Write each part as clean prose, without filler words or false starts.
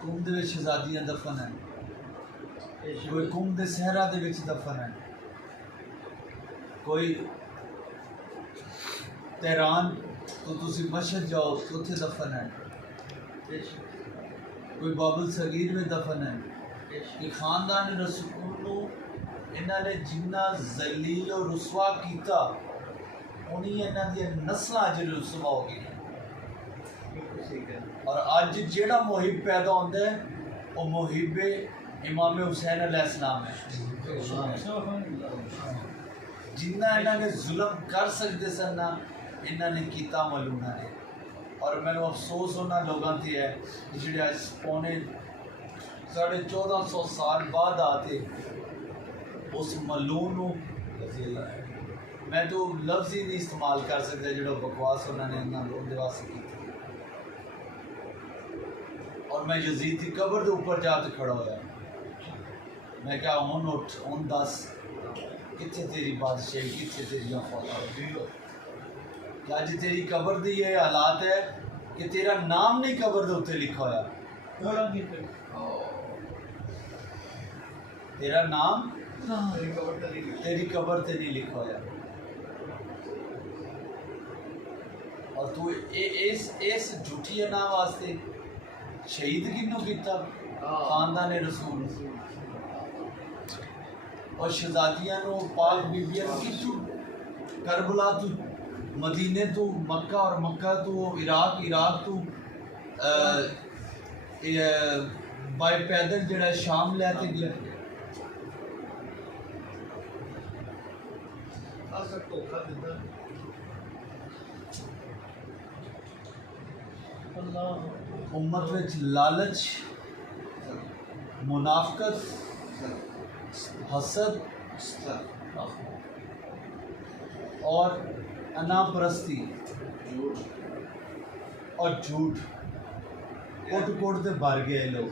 कुंभ दे विच शहजादियां दफन है, कोई कुंभ दे सहरा दे विच दफन है, कोई तेहरान तो तुसी मशहद जाओ उत्थे दफन है, कोई बाबुल सगीर में दफन है। कि खानदान रसूल नूं इन्हां ने जिन्ना जलील और रुसवा कीता उन्हीं इन्हां दी नस्लां अज रुसवा हो गई। और अज जेड़ा मुहिब पैदा होंदा है वो मुहिब इमाम हुसैन अलैहिस्सलाम है। जिन्ना इन्हां ने जुल्म कर सकते सन ना इन्हां ने कीता मलूना ने। और मैनू अफसोस उन्हां लोगों से है जिहड़े अज पौने 1450 साल बाद आते उस मलून नूं मैं तो लफ्ज़ ही नहीं इस्तेमाल कर सकता जो बकवास उन्होंने उन्होंने वास्ते की। और मैं यजीद की कबर के ऊपर जाके खड़ा होया, मैं क्या हुन उठ हुन दस कित्थे तेरी बादशाही कित्थे तेरियां फौजां। अज तेरी कबर दी ये हालात है कि तेरा नाम नहीं कबर के उत्ते लिखा होया, तेरा नाम तेरी कबर ते नहीं लिखा होया। और तू इस झूठी ना वास्ते शहीद किनू किया खानदान रसूल और शहजादियां नू पाक बीबियां कितू करबला तू मदीने तू मक्का और मक्का तू इराक इराक तू बाय पैदल जड़ा शाम लैते गया। उम्मत विच लालच मुनाफकत हसद और अनापरस्ती और झूठ कोट कोट से भर गए लोग।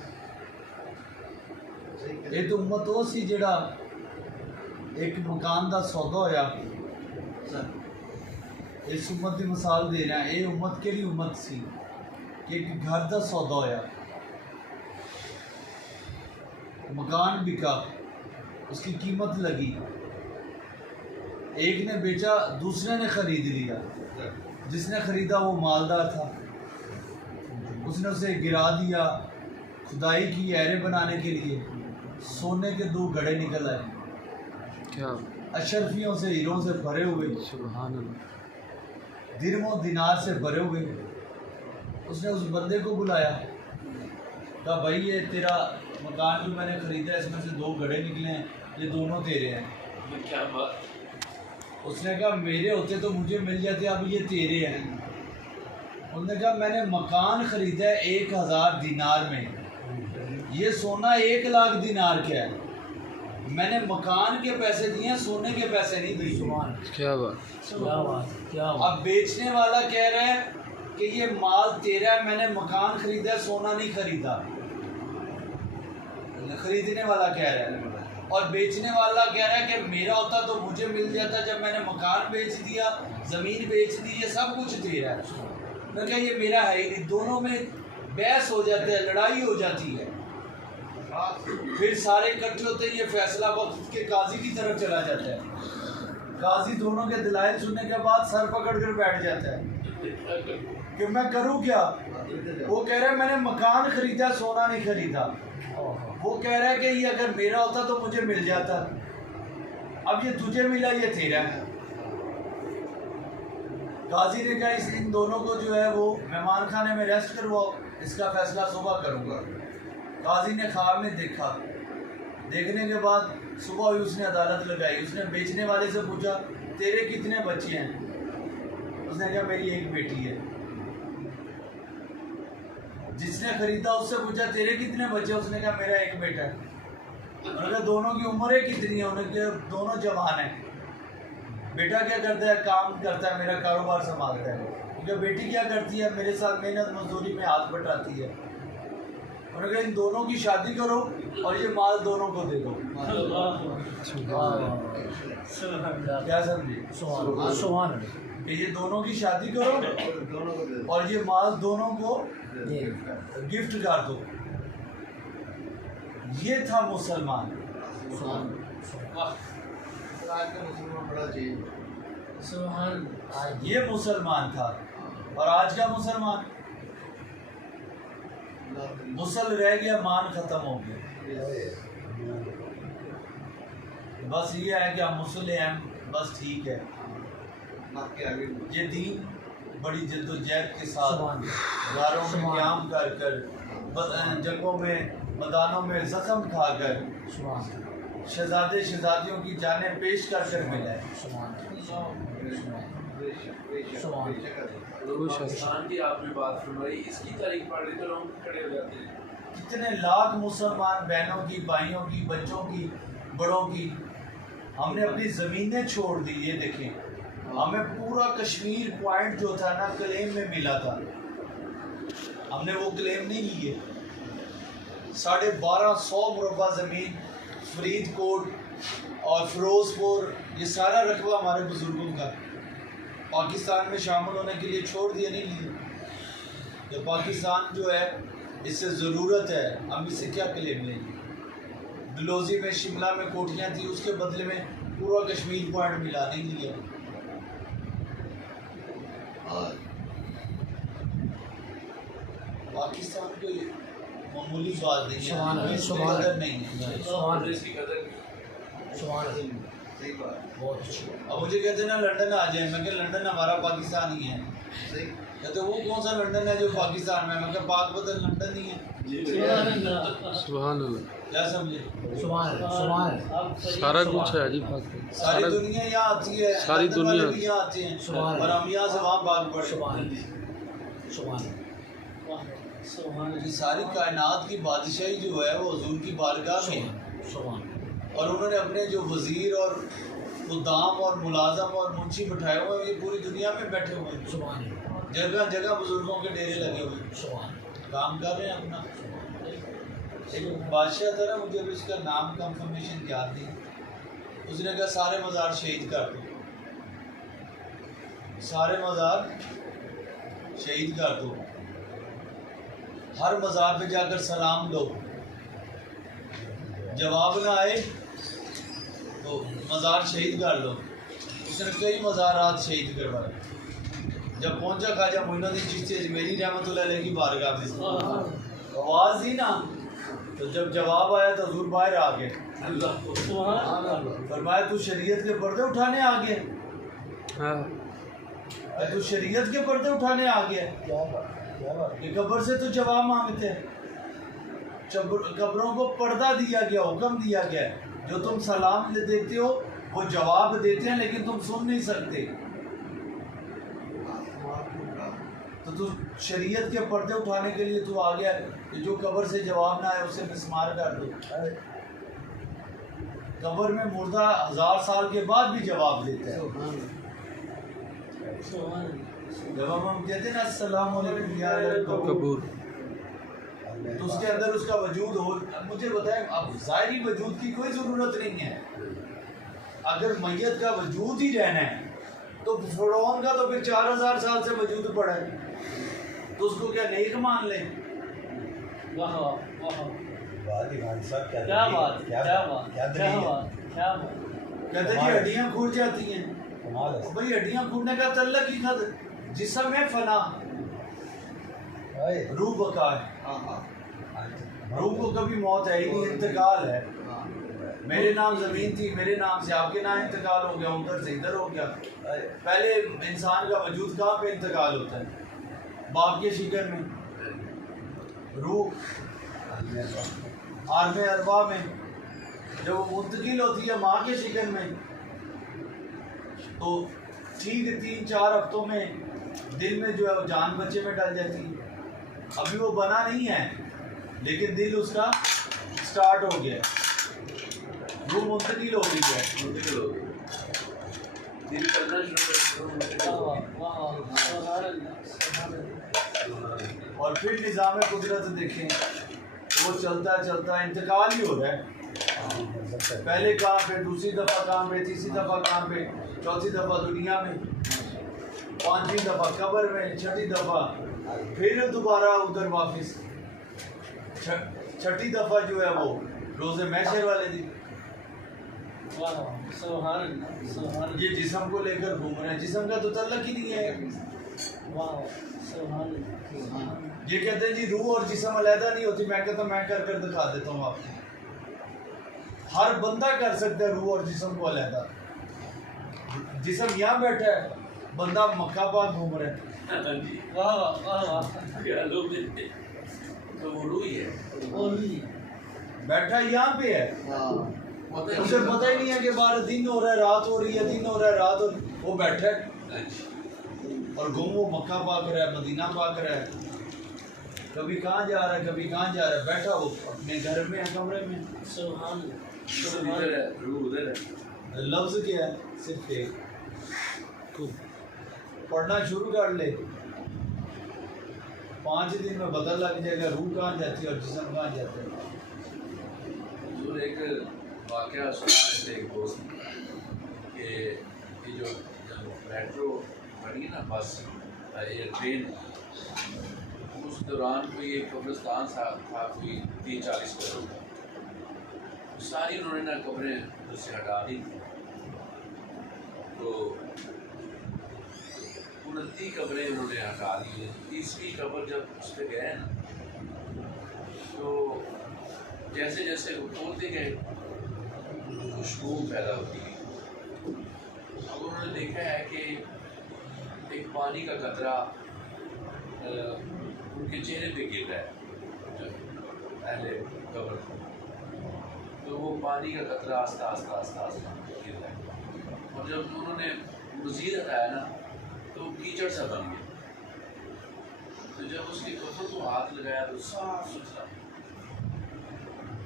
ये तो उम्मत वो सी जिहड़ा एक मकान का सौदा होया। इस उम्मत की मिसाल दे रहा ये उम्मत केड़ी उम्मत सी कि एक घर का सौदा होया, मकान बिका, उसकी कीमत लगी, एक ने बेचा दूसरे ने खरीद लिया। जिसने खरीदा वो मालदार था, उसने उसे गिरा दिया खुदाई की ऐरे बनाने के लिए। सोने के 2 घड़े निकल आए, क्या अशरफियों से हीरों से भरे हुए, सुभान अल्लाह, दिरमों दिनार से भरे हुए। उसने उस बंदे को बुलाया, कहा भाई ये तेरा मकान जो मैंने खरीदा है इसमें से 2 घड़े निकले हैं, ये दोनों तेरे हैं। क्या बात। उसने कहा मेरे होते तो मुझे मिल जाते, अब ये तेरे हैं। उसने कहा मैंने मकान खरीदा है 1000 दिनार में, ये सोना 1 लाख दिनार क्या है। मैंने मकान के पैसे दिए, सोने के पैसे नहीं दिए। क्या बात, क्या बात, क्या बात। अब बेचने वाला कह रहा है कि ये माल तेरा है, मैंने मकान खरीदा है, सोना नहीं खरीदा। खरीदने वाला कह रहा है और बेचने वाला कह रहा है कि मेरा होता तो मुझे मिल जाता, जब मैंने मकान बेच दिया, ज़मीन बेच दी, ये सब कुछ तेरा है। मैं क्या ये मेरा है ही नहीं। दोनों में बहस हो जाते हैं, लड़ाई हो जाती है। फिर सारे इकट्ठे होते हैं, ये फैसला वक्त के काजी की तरफ चला जाता है। काजी दोनों के दलाइल सुनने के बाद सर पकड़ कर बैठ जाता है कि मैं करूं क्या। वो कह रहा है मैंने मकान खरीदा, सोना नहीं खरीदा। वो कह रहा है कि ये अगर मेरा होता तो मुझे मिल जाता, अब ये तुझे मिला, ये तेरा है। काजी ने कहा इन दोनों को जो है वो मेहमान खाने में रेस्ट करवाओ, इसका फैसला सुबह करूँगा। काजी ने ख्वाब में देखा, देखने के बाद सुबह हुई, उसने अदालत लगाई। उसने बेचने वाले से पूछा तेरे कितने बच्चे हैं। उसने कहा मेरी 1 बेटी है। जिसने खरीदा उससे पूछा तेरे कितने बच्चे, उसने कहा मेरा 1 बेटा है। उन्होंने कहा दोनों की उम्रें कितनी है, उन्होंने कहा दोनों जवान हैं। बेटा क्या करता है, काम करता है, मेरा कारोबार संभालता है। क्योंकि बेटी क्या करती है, मेरे साथ मेहनत मजदूरी में हाथ बटाती है। उन्होंने कहा इन दोनों की शादी करो, और ये माल दोनों को दे दो। क्या समझे? कि ये दोनों की शादी करो और ये माल दोनों को गिफ्ट कर दो। ये था मुसलमान। ये मुसलमान था। और आज का मुसलमान मुसल रह गया, मान खत्म हो गया। बस ये है कि हम मुसले हैं, बस ठीक है। ये दीन बड़ी जद्दोजहद के साथ गारों में क़याम कर कर, जंगों में, मैदानों में जख्म खाकर शहजादे शहजादियों की जानें पेश कर कर मिला है। की आपने बात फरमाई, इसकी तारीफ पढ़ रहे तो लोग खड़े हो जाते हैं। कितने लाख मुसलमान बहनों की, भाइयों की, बच्चों की, बड़ों की हमने अपनी ज़मीनें छोड़ दी। ये देखें, हमें पूरा कश्मीर पॉइंट जो था ना क्लेम में मिला था, हमने वो क्लेम नहीं लिए। 1250 मुरब्बा ज़मीन फरीदकोट और फिरोजपुर, ये सारा रकबा हमारे बुजुर्गों का पाकिस्तान में शामिल होने के लिए छोड़ दिया, नहीं लिए। तो पाकिस्तान जो है इससे ज़रूरत है, हम इससे क्या क्लेम लेंगे? डलहौजी में, शिमला में कोठियाँ थी, उसके बदले में पूरा कश्मीर पॉइंट मिला, नहीं लिया। पाकिस्तान को मामूली बात नहीं है, इसकी कदर नहीं है। अब मुझे कहते हैं ना लंदन आ जाए, मैं क्या लंदन हमारा पाकिस्तान ही है। कहते वो कौन सा लंदन है जो पाकिस्तान में? मैं क्या पाक बदल लंदन ही है। सुभान अल्लाह। क्या समझे? सारा कुछ है जी। सारी दुनिया यहाँ आती है, सारी दुनिया भी यहाँ आती है और हम यहाँ से वहाँ भाग पड़े। कि सारी कायनात की बादशाही जो है वो हुजूर की बारगाह में है। और उन्होंने अपने जो वजीर और खुदाम और मुलाजम और मुंशी बिठाए हुए हैं, ये पूरी दुनिया में बैठे हुए हैं। जगह जगह बुजुर्गों के डेरे लगे हुए हैं, काम कर रहे हैं अपना। एक बादशाह था ना, मुझे अभी उसका नाम कंफर्मेशन याद नहीं, उसने कहा सारे मज़ार शहीद कर दो, सारे मज़ार शहीद कर दो, हर मज़ार पे जाकर सलाम लो, जवाब ना आए तो मज़ार शहीद कर लो। उसने कई मज़ारात शहीद करवाए। जब पहुंचा ख्वाजा मोइनुद्दीन चिश्ती अजमेरी रहमतुल्लाह अलैह की बारगाह में, आवाज़ दी ना, तो जब जवाब आया तो हुजूर बाहर आ गए। फरमाया तू शरीयत के पर्दे उठाने आ गया, तू शरीयत के पर्दे उठाने आ गया। ये कब्र से तो जवाब मांगते हैं, कब्रों को पर्दा दिया गया, हुक्म दिया गया, जो तुम सलाम देते हो वो जवाब देते हैं लेकिन तुम सुन नहीं सकते। तो तू शरीयत के पर्दे उठाने के लिए तू आ गया कि जो कब्र से जवाब ना आए उसे मिस्मार कर दो। कब्र में मुर्दा 1000 साल के बाद भी जवाब देता है। जब हम कहते हैं ना अस्सलाम वालेकुम या कबूर, तो उसके अंदर उसका वजूद हो। मुझे बताएं, अब ज़ाहिरी वजूद की कोई ज़रूरत नहीं है। अगर मैयत का वजूद ही रहना है तो फ़िरौन का तो फिर 4000 साल से वजूद पड़ा है, तो उसको क्या नेक मान लें? वाह वाह, क्या बात, कहते जी हड्डियाँ खुल जाती हैं। तो भाई हड्डियाँ खुलने का तल्लक ही खद जिस्म है फना, रूह बका है। रूह को कभी मौत है ही नहीं, इंतकाल है। मेरे नाम ज़मीन थी, मेरे नाम से आपके नाम इंतकाल हो गया, उधर से इधर हो गया। पहले इंसान का वजूद कहाँ पे इंतकाल होता है? बाप के शिकन में। रूह आलम अरवा में जब वो मुंतकिल होती है माँ के शिकन में, तो ठीक 3-4 हफ्तों में दिल में जो है वो जान बच्चे में डल जाती है। अभी वो बना नहीं है लेकिन दिल उसका स्टार्ट हो गया, वो मुंतकिल हो गई है, दिल करना शुरू। और फिर निज़ाम कुदरत देखें, वो वो चलता चलता इंतकाल ही हो रहा है। पहले कहाँ पे, दूसरी दफ़ा कहाँ पे, तीसरी दफ़ा कहाँ पे, चौथी दफ़ा दुनिया में, पांचवी दफ़ा कब्र में, छठी दफ़ा फिर दोबारा उधर वापस, छठी दफ़ा जो है वो रोज़े महशर वाले दिन। वाह सुभान अल्लाह, सुभान अल्लाह, ये जिस्म को लेकर घूम रहे हैं, जिस्म का तो तल्लक ही नहीं है। वाह सुभान अल्लाह। ये कहते हैं जी रूह और जिस्म अलहदा नहीं होती। मैं कहता हूँ मैं कर कर दिखा देता हूँ आपको। हर बंदा कर सकता है रूह और जिस्म को अलहदा। जिस्म यहाँ बैठा है, बंदा मक्का पाक घूम रहा है। हाँ जी, वाह वाह वाह, क्या लोग देते तो वो रूह ही है। और भी बैठा यहाँ पे है, पता ही उसे नहीं पता ही नहीं है कि बाहर दिन हो रहा है, रात हो रही है, दिन हो रहा है, रात हो रही है। वो बैठा है हाँ जी, और घूम, वो मक्का पाक रहा है, मदीना पाक रहा है, कभी कहाँ जा रहा है, कभी कहाँ जा रहा है। बैठा वो अपने घर में है, कमरे में। सुभान अल्लाह, तो सुभान इधर है, रूह उधर है। लफ्ज क्या है, सिर्फ एक पढ़ना शुरू कर ले, 5 दिन में पता लग जाएगा रूह कहाँ जाती है और जिस्म कहाँ जाता है। हजूर एक वाक़या सुना रहे थे एक दोस्त कि ये जो मेट्रो बनी है ना, बस ये ट्रेन, उस दौरान कोई एक कब्रिस्तान था कोई 30-40 करोड़ का, सारी उन्होंने ना कब्रें उससे हटा दी। तो 29 कब्रें उन्होंने हटा दी। 30वीं कब्र जब उस पर गए ना, तो जैसे जैसे वो खोलते गए खुशबू पैदा होती गई। अब उन्होंने देखा है कि एक पानी का कतरा उनके चेहरे पे गिर रहा है जब पहले कब्र, तो वो पानी का कतरा आस्ता आस्ता आस्ता आस्ता गिर रहा है। और जब उन्होंने मज़ीद हटाया ना, तो कीचड़ सा बन गया। तो जब उसके कब्र को हाथ लगाया तो साफ सुथरा,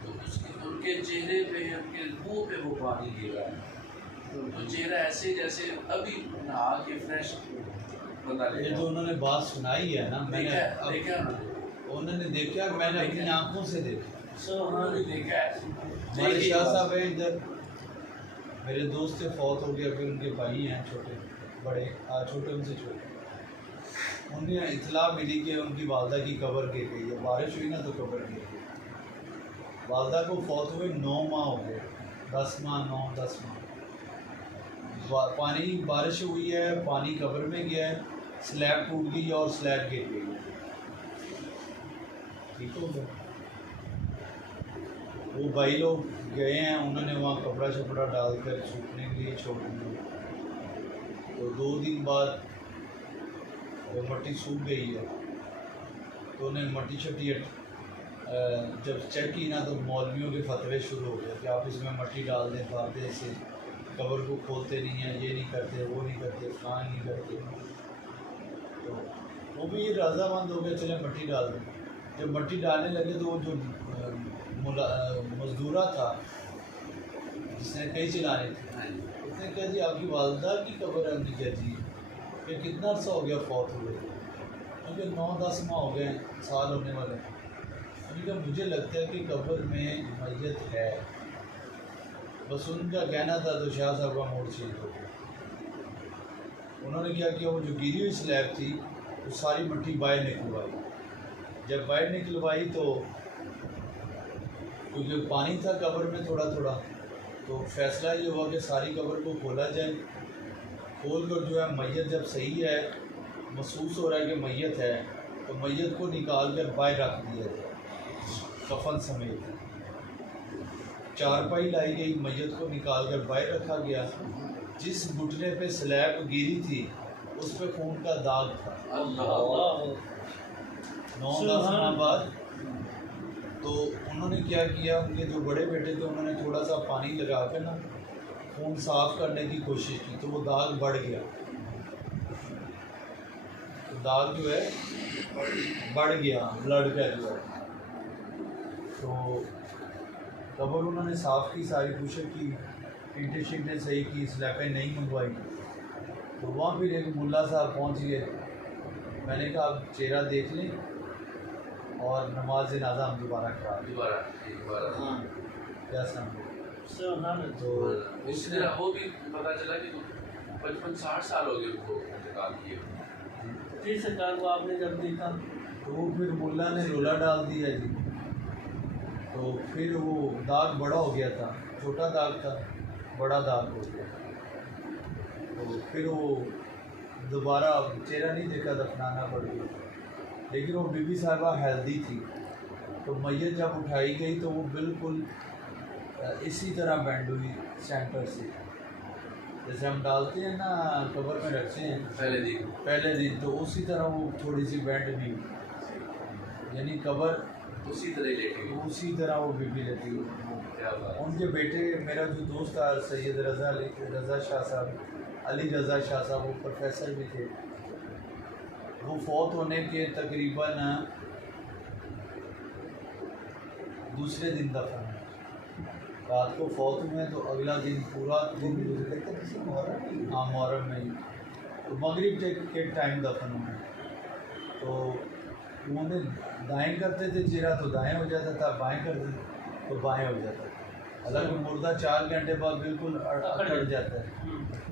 तो उसके उनके चेहरे पे, उनके मुंह पे वो पानी गिर रहा है। तो चेहरा ऐसे जैसे अभी नहा के फ्रेश बंदा ये ले जो उन्होंने बात सुनाई है ना, मैंने देखा उन्होंने देखा, मैंने अपनी आंखों से देखा। सुभान भी देखा है। हमारे शाह साहब है इधर, मेरे दोस्त से फौत हो गया, फिर उनके भाई हैं छोटे बड़े, छोटे उनसे छोटे, उन्हें इतला मिली कि उनकी वालदा की कब्र गिर गई है। बारिश हुई ना तो कब्र गिर गई। वालदा को फौत हुए 9 माह हो गए, 10 माह, 9-10 माह। पानी, बारिश हुई है, पानी कब्र में गया है, स्लैब टूट गई और स्लैब गिर गई है। ठीक हो गया। वो भाई लोग गए हैं, उन्होंने वहाँ कपड़ा शपड़ा डालकर सूखने के लिए छोड़ दिया। तो 2 दिन बाद वो मट्टी सूख गई है, तो उन्हें मट्टी शट्टी जब चेक की ना, तो मौलवियों के फतवे शुरू हो गए कि आप इसमें मट्टी डाल दें, फादे से कब्र को खोलते नहीं हैं, ये नहीं करते, वो नहीं करते, फलां नहीं करते। तो वो भी ये रजामंद हो गया, चले मट्टी डाल दें। जब मट्टी डालने लगे तो वो जो मजदूरा था जिसने कई चलाने थे, उसने कहा जी आपकी वालदा की कब्र है। उन्होंने कहा जी कि कितना अर्सा हो गया फौत हुए? क्योंकि 9-10 माह हो गए, साल होने वाले। उन्होंने कहा मुझे लगता है कि कब्र में मैयत है। बस उनका कहना था, तो शाह साहब का मूड चेंज हो गया। उन्होंने क्या किया, वो जो गिरी हुई स्लैब थी वो सारी मिट्टी बाहर निकलवाई। जब बाहर निकलवाई तो क्योंकि पानी था कब्र में थोड़ा थोड़ा, तो फैसला ये हुआ कि सारी कब्र को खोला जाए। खोल कर जो है मैयत जब सही है, महसूस हो रहा है कि मैयत है, तो मैयत को निकाल कर बाहर रख दिया जाए कफन समेत। चारपाई लाई गई, मैयत को निकाल कर बाहर रखा गया। जिस घुटने पे स्लैब गिरी थी उस पे खून का दाग था। अल्लाह 9-10 माह बाद तो उन्होंने क्या किया, उनके जो बड़े बेटे थे उन्होंने थोड़ा सा पानी लगा कर ना खून साफ करने की कोशिश की, तो वो दाग बढ़ गया। तो दाग जो है बढ़ गया, ब्लड का जो है। तो कब्र उन्होंने साफ़ की, सारी पुशर की, ईंटें शीटें सही की, स्लैपें नहीं मंगवाई। तो वहाँ फिर एक मुल्ला साहब पहुँच गए। मैंने कहा आप चेहरा देख लें, और नमाज जनाजा हम दोबारा करा दें। दोबारा हाँ क्या समझे? सुभान अल्लाह। तो उसने वो भी पता चला कि 55-60 साल हो गए उनको इंतकाल किए। जी सरकार को आपने जब देखा तो फिर मुल्ला ने रोला डाल दिया जी। तो फिर वो दाग बड़ा हो गया था, छोटा दाग था बड़ा दाग हो गया। तो फिर वो दोबारा चेहरा नहीं देखा, दफनाना पड़ गया। लेकिन वो बीबी साहिबा हेल्दी थी, तो मैयत जब उठाई गई तो वो बिल्कुल इसी तरह बैंड हुई सेंटर से, जैसे हम डालते हैं ना कबर में रखते हैं पहले दिन, तो उसी तरह वो थोड़ी सी बैंड भी हुई, यानी कबर उसी तरह लेटी हुई। उसी तरह वो बीबी लेती हुई। क्या बात। उनके बेटे, मेरा जो दोस्त था सैयद रज़ा शाह साहब, अली रज़ा शाह साहब, वो प्रोफेसर भी थे। वो फौत होने के तकरीबन दूसरे दिन दफन है। रात को फौत हुए तो अगला दिन पूरा दिन हाँ मुहर्रम में ही, तो मगरिब के टाइम दफन हुए। तो उन्हें दाएं करते थे चेहरा तो दाएं हो जाता था, बाएं करते थे तो बाएं हो जाता था। हालांकि मुर्दा 4 घंटे बाद बिल्कुल अकड़ जाता है,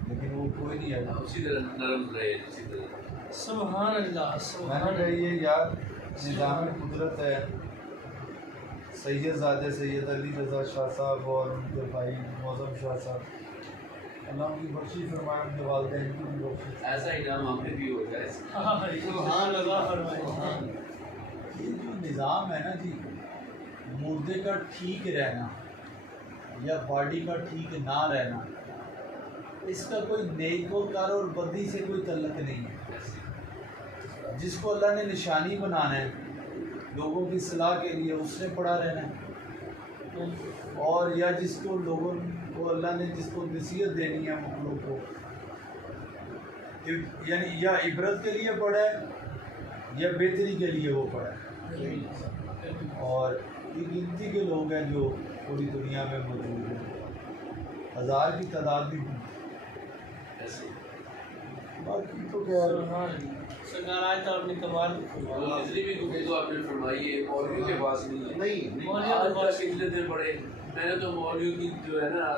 लेकिन वो कोई नहीं है। उसी तरह नरम रहे, उसी तरह। सुभान अल्लाह मैंने सुभान कहा ये यार निज़ाम कुदरत है। सैयद अली रज़ा शाह साहब और उनके भाई मौज़म शाह साहब, अल्लाह उनकी बख्शी फरमाए, उनके वालिदैन की भी बख्शी। ऐसा इनाम हमें भी हो जाए। सुभान अल्लाह फरमाए। ये जो निज़ाम है ना जी, मुर्दे का ठीक रहना या बॉडी का ठीक ना रहना, इसका कोई नेकोकार और बदी से कोई तल्लक नहीं है। जिसको अल्लाह ने निशानी बनाना है लोगों की सलाह के लिए, उसने पड़ा रहना है। और या जिसको लोगों को अल्लाह ने जिसको नसीहत देनी है मखलूक को, यानी या इबरत के लिए पड़ा है या बेहतरी के लिए वो पड़ा है। और ये गिनती के लोग हैं जो पूरी दुनिया में मौजूद हैं, 1000 की तादाद भी ऐसे बाकी तो क्या सरकार आज तो अपनी कमाल इतनी भी गुफ्तगू आपने फरमाई है, मौलवी के पास नहीं है। मौलवी के आज पास तक इतने दिन पड़े, मैंने तो मौलवी की जो है ना